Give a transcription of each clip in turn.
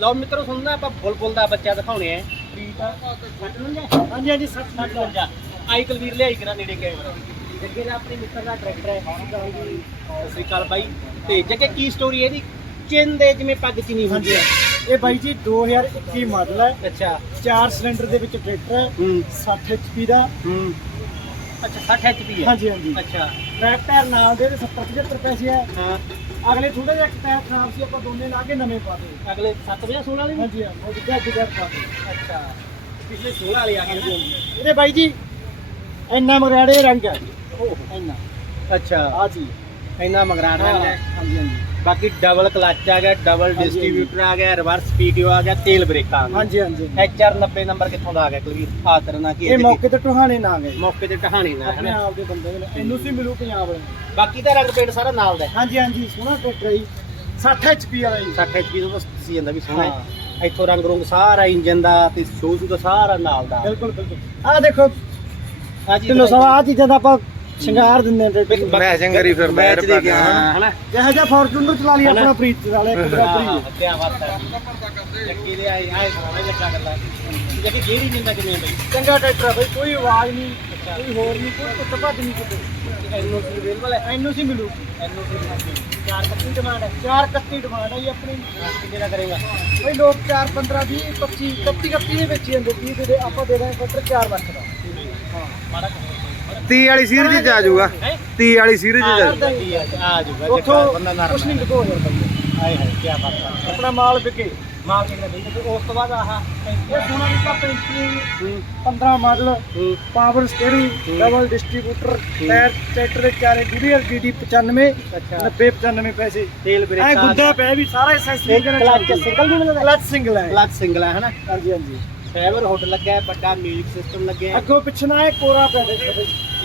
ਲਓ ਮਿੱਤਰੋ ਸੁਣਨਾ ਆਪਾਂ ਬੁਲਬੁਲ ਦਾ ਬੱਚਾ ਦਿਖਾਉਣੇ ਆ। ਹਾਂਜੀ ਹਾਂਜੀ 60 55 ਆਈ ਕਲਵੀਰ ਲਿਆਈ ਕਰਾ ਨੇੜੇ ਕੈਮਰਾ। ਜੱਗੇ ਦਾ ਆਪਣੇ ਮਿੱਤਰ ਦਾ ਟਰੈਕਟਰ ਹੈ। ਸਤਿ ਸ਼੍ਰੀ ਅਕਾਲ ਬਾਈ। ਤੇ ਜੱਗੇ ਕੀ ਸਟੋਰੀ ਇਹਦੀ? ਚਿੰਨ ਦੇ ਜਿਵੇਂ ਪੱਗ ਚਿਨੀ ਹੁੰਦੀ ਹੈ। ਇਹ ਬਾਈ ਜੀ 2021 ਮਾਡਲ ਹੈ। ਅੱਛਾ। 4 ਸਿਲੰਡਰ ਦੇ ਵਿੱਚ ਟਰੈਕਟਰ ਹੈ। ਹੂੰ। 60 HP ਦਾ। ਹੂੰ। ਅੱਛਾ 60 ਐਚਪੀ ਹੈ ਹਾਂਜੀ ਹਾਂਜੀ। ਅੱਛਾ। ਟਰੈਕ ਟਾਇਰ ਨਾਲ ਦੇ 70 75 ਪੈਸੇ ਹੈ ਹਾਂ। ਅਗਲੇ ਥੋੜਾ ਜਿਹਾ ਇੱਕ ਟਾਇਰ ਖਰਾਬ ਸੀ ਆਪਾਂ ਦੋਨੇ ਲਾ ਕੇ ਨਵੇਂ ਪਾ ਦੇ ਅਗਲੇ 7 ਵਜੇ 16 ਵਾਲੇ ਵੀ? ਹਾਂਜੀ ਹਾਂ ਉਹ ਜਿੱਦਾਂ ਜਿੱਦਾਂ ਪਾ ਦੇ ਅੱਛਾ। ਪਿਛਲੇ 16 ਵਾਲੇ ਆ ਗਏ ਨਾ? ਇਹਦੇ ਬਾਈ ਜੀ ਇੰਨਾ ਮਗਰਾੜੇ ਰੰਗ ਹੈ ਓਹ। ਇੰਨਾ। ਅੱਛਾ। ਆ ਜੀ। ਇੰਨਾ ਮਗਰਾੜ ਰੰਗ ਹੈ ਹਾਂਜੀ ਹਾਂਜੀ। ਬਾਕੀ ਡਬਲ ਕਲਚ ਆ ਗਿਆ ਡਬਲ ਹਾਂਜੀ, ਡਿਸਟ੍ਰੀਬਿਊਟਰ ਆ ਗਿਆ ਰਿਵਰਸ ਪੀਟੀਓ ਆ ਗਿਆ ਤੇਲ ਬ੍ਰੇਕਾਂ ਆ ਗਿਆ ਹਾਂਜੀ ਹਾਂਜੀ ਐਚਆਰ 90 ਨੰਬਰ ਕਿੱਥੋਂ ਦਾ ਆ ਗਿਆ ਕੁਲਵੀਰ? ਆ ਤੇਰਾ ਨਾਂ ਕੀ ਇਹ ਮੌਕੇ ਤੇ ਟੁਹਾਣੇ ਨਾ ਗਏ। ਮੌਕੇ ਤੇ ਕਹਾਣੀ ਨਾ ਆਪਣੇ ਆਪ ਦੇ ਬੰਦੇ ਨੇ। ਇਹਨੂੰ ਸੀ ਮਿਲੂ ਪੰਜਾਬ ਵਾਲੇ ਨੂੰ। ਬਾਕੀ ਦਾ ਰੰਗ ਪੇਂਟ ਸਾਰਾ ਨਾਲ ਦਾ ਹੈ। ਹਾਂਜੀ ਹਾਂਜੀ ਸੋਹਣਾ ਟਰੈਕਟਰ ਜੀ। 60 HP ਵਾਲਾ ਜੀ। 60 ਐਚਪੀ ਤੋਂ ਸੀ ਜਾਂਦਾ ਵੀ ਸੋਹਣਾ ਹੈ। ਇੱਥੋਂ ਰੰਗ ਰੰਗ ਸਾਰਾ ਇੰਜਨ ਦਾ ਤੇ ਸ਼ੋਸ਼ੂ ਦਾ ਸਾਰਾ ਨਾਲ ਦਾ। ਬਿਲਕੁਲ ਬਿਲਕੁਲ। ਆ ਦੇਖੋ। ਆ ਜੀ ਕਿਲੋ ਸਵਾ ਆ ਚੀਜ਼ਾਂ ਦਾ ਆਪਾਂ ਸ਼ਿੰਗਾਰ ਦਿੰਦੇ ਆ ਟਰੈਕਟਰ ਨੂੰ ਮੈਂ ਚੰਗਰੀ ਫਿਰ ਮੈਚ ਦੇ ਗਿਆ ਹਨਾ? ਜਿਹੋ ਜਿਹਾ ਫੋਰਚੂਨਰ ਚਲਾ ਲਈ ਆਪਣਾ ਪ੍ਰੀਤ ਵਾਲਾ ਇੱਕ ਬਰਾਬਰ। ਕੀ ਬਾਤ ਹੈ। ਜੱਗੀ ਦੇ ਆਏ ਆਏ ਸਾਰਾ ਲੱਗਾ ਗੱਲਾਂ। ਜੱਗੀ ਜਿਹੜੀ ਜਿੰਦਾ ਕਿਵੇਂ ਬਈ? ਚੰਗਾ ਟਰੈਕਟਰ ਹੈ ਬਈ ਕੋਈ ਆਵਾਜ਼ ਨਹੀਂ ਕੋਈ ਹੋਰ ਨਹੀਂ ਕੋਈ ਕੁੱਟ ਭੱਜ ਨਹੀਂ ਕਿਤੇ। ਐਨਓਸੀ ਅਵੇਲੇਬਲ ਹੈ? ਐਨਓ ਸੀ ਮਿਲੂਗੀ ਐਨਓਸੀ ਚਾਰ ਕੱਪੀ ਡਿਮਾਂਡ ਹੈ। 431 ਡਿਮਾਂਡ ਹੈ ਜੀ ਆਪਣੀ। ਕਿੰਨੇ ਕਰੇਗਾ? ਬਈ ਲੋਕ 4 15 20 25 31 31 ਦੇ ਵਿੱਚ ਹੀ ਜਾਂਦੇ 30 ਦੇ ਆਪਾਂ ਦੇ ਦਾਂਗੇ ਟਰੈਕਟਰ 4 ਲੱਖ ਦਾ। ਹਾਂ। ਮਾੜਾ ਕੰਮ 30 ਵਾਲੀ ਸੀਰੀਜ਼ ਚ ਆ ਜਾਊਗਾ। ਹੈ 30 ਵਾਲੀ ਸੀਰੀਜ਼ ਚ ਆ ਜਾਊਗਾ। ਆ ਜੂਗਾ ਉੱਥੋਂ ਕੁਛ ਨਹੀਂ ਲਗੋ ਯਾਰ ਬੰਦੇ। ਆਏ ਹਾਏ ਕੀ ਬਾਤ ਹੈ। ਆਪਣਾ ਮਾਲ ਵਿਕੇ। ਮਾਲ ਤੇ ਉਸ ਤੋਂ ਬਾਅਦ ਆਹ ਇਹ ਸੋਨਾ ਦੀ ਕਾ 35 ਹੂੰ। 15 ਮਾਡਲ ਪਾਵਰ ਸਟੀਅਰਿੰਗ ਹੂੰ। ਡਬਲ ਡਿਸਟ੍ਰੀਬਿਊਟਰ ਟਾਇਰ ਟਰੈਕਟਰ ਦੇ ਚਾਰੇ ਡੂਰੀਅਰ ਡੀਡੀ 95 ਅੱਛਾ। 90 95 ਪੈਸੇ। ਤੇਲ ਐ ਬ੍ਰੇਕਾਂ ਗੁੱਦਾ ਪਿਆ ਵੀ ਸਾਰਾ ਐਕਸੈਸਰੀ ਕਲਚ ਸਿੰਗਲ ਨਹੀਂ ਮਿਲਦਾ। ਕਲਚ ਸਿੰਗਲ ਹੈ। ਕਲਚ ਸਿੰਗਲ ਹੈ ਹਨਾ? ਹਾਂਜੀ ਹਾਂਜੀ। ਫਾਈਬਰ ਹੁੱਡ ਲੱਗਾ ਹੈ ਵੱਡਾ ਮਿਊਜ਼ਿਕ ਸਿਸਟਮ ਲੱਗਿਆ। ਹੈ ਅੱਗੋਂ ਪਿੱਛਣਾ ਹੈ ਕੋਰਾ ਬਈ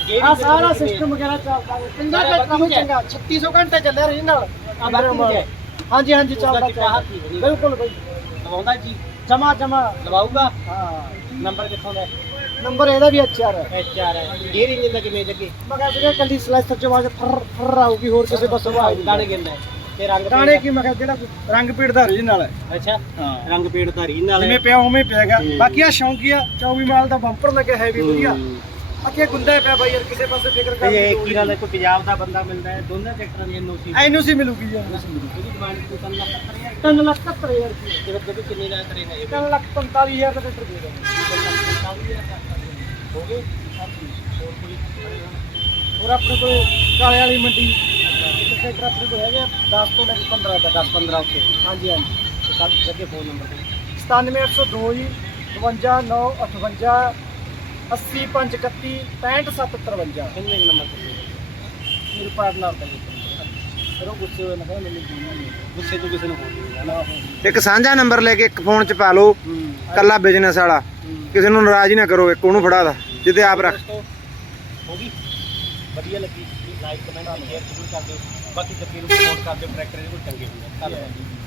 ਗੇਅਰ ਆ ਸਾਰਾ ਸਿਸਟਮ ਵਗੈਰਾ ਚੱਲਦਾ ਹੈ। ਚੰਗਾ ਵੀ ਵਧੀਆ। ਚੰਗਾ। 3600 ਘੰਟੇ ਚੱਲਿਆ ਰਹੀ ਨਾਲ। ਆ ਬਾਕੀ ਹੈ। ਹਾਂਜੀ ਹਾਂਜੀ ਚੱਲਦਾ ਵਧੀਆ। ਬਿਲਕੁਲ ਬਈ। ਲਵਾਉਂਦਾ ਜੀ। ਜਮਾ ਜਮਾ। ਲਵਾਊਗਾ? ਹਾਂ। ਨੰਬਰ ਕਿੱਥੋਂ ਦਾ ਨੰਬਰ ਇਹਦਾ ਵੀ ਅੱਛਾ ਹੈ। ਐਚ ਆਰ ਹੈ। ਗੇਅਰ ਇੰਜਨ ਦਾ ਕਿਵੇਂ ਜੱਗੇ ਮੈਂ ਕਿਹਾ ਸੀਗਾ ਕੱਲੀ ਸਲਾਈਸਰ ਚ ਆਵਾਜ਼ ਫਰ ਫਰ ਆਊਗੀ ਹੋਰ ਕਿਸੇ ਬੱਸ ਆਵਾਜ਼ ਨਹੀਂ। ਦਾਣੇ ਹੈ? ਤੇ ਰੰਗ ਦਾਣੇ ਕੀ ਮੈਂ ਕਿਹਾ ਜਿਹੜਾ ਰੰਗ ਪੀੜ ਦਾ ਓਰੀਜਨਲ ਹੈ। ਅੱਛਾ ਹਾਂ। ਰੰਗ ਪੇੜ ਦਾ ਰੀਨ ਨਾਲ ਜਿਵੇਂ ਪਿਆ ਉਵੇਂ ਪਿਆਗਾ ਹੂੰ। ਬਾਕੀ ਆ ਸ਼ੌਂਕੀਆ 24 ਮਾਲ ਦਾ ਬੰਪਰ ਲੱਗਿਆ ਹੈ। ਵੀ ਵਧੀਆ ਅੱਗੇ ਗੁੰਦਾ ਪਿਆ ਬਾਈ ਯਾਰ ਕਿਸੇ ਪਾਸੇ ਫਿਕਰ ਕਰ ਤੇ ਇੱਕ ਹੀ ਨਾਲ ਕੋਈ ਪੰਜਾਬ ਦਾ ਬੰਦਾ ਮਿਲਦਾ ਹੈ ਦੋਨਾਂ ਟਰੈਕਟਰਾਂ ਦੀ ਐਨਓਸੀ ਐਨੂ ਸੀ ਮਿਲੂਗੀ ਮਿਲੂਗੀ। ਇਹਦੀ ਡਿਮਾਂਡ ਕੋਈ ਤਾਂ ਲੱਖ ਕਰਿਆ 3 ਲੱਖ 70 ਹਜ਼ਾਰ ਰੁਪਏ ਤੇ ਬੱਚੇ ਵੀ ਕਿੰਨੇ ਦਾ ਕਰੇਗਾ ਇਹ? 3 ਲੱਖ 45 ਹਜ਼ਾਰ ਦਾ ਟਰੈਕਟਰ ਦੇ ਦਾਂਗੇ ਹੋ ਗਏ? ਹੋਰ ਕੋਈ? ਹੋਰ ਆਪਣੇ ਕੋਲ ਕਾਲੇ ਵਾਲੀ ਮੰਡੀ ਇੱਕ ਟਰੈਕਟਰ ਆਪਣੇ ਕੋਲ ਹੈਗੇ ਆ 10 ਤੋਂ ਲੈ ਕੇ 15 ਤੱਕ 10 15 ਓਕੇ ਹਾਂਜੀ ਹਾਂਜੀ। ਤੇ ਕੱਲ ਜੱਗੇ ਫੋਨ ਨੰਬਰ ਤੇ। 97802 ਜੀ 52958 80531 65753 ਕਿੰਨੇ ਕੁ ਨੰਬਰ ਤੇ ਮੇਰੇ ਪਾਰਟਨਰ ਦਾ ਜੀ ਫਿਰ ਉਹ ਗੁੱਸੇ ਹੋਏ ਨਾ ਕਹਿੰਦੇ ਮੈਨੂੰ ਦੇਣਾ ਨਹੀਂ ਗੁੱਸੇ ਤੋਂ ਕਿਸੇ ਨੂੰ ਨਹੀਂ ਇੱਕ ਸਾਂਝਾ ਨੰਬਰ ਲੈ ਕੇ ਇੱਕ ਫੋਨ ਚ ਪਾ ਲਓ ਕੱਲਾ ਬਿਜ਼ਨਸ ਵਾਲਾ। ਕਿਸੇ ਨੂੰ ਨਾਰਾਜ਼ ਹੀ ਨਾ ਕਰੋ ਇੱਕ ਉਹਨੂੰ ਫੜਾ ਦਾ ਜਿੱਤੇ ਆਪ ਰੱਖ। ਦੋਸਤੋ, ਹੋ ਗਈ? ਵਧੀਆ ਲੱਗੀ। ਲਾਈਕ ਕਮੈਂਟ ਸ਼ੇਅਰ ਜ਼ਰੂਰ ਕਰ ਦਿਓ ਬਾਕੀ ਜੱਗੇ ਨੂੰ ਸਪੋਰਟ ਕਰ ਦਿਓ ਟਰੈਕਟਰ ਇਹਦੇ ਕੋਲ ਚੰਗੇ ਹੁੰਦੇ ਧੰਨਵਾਦ।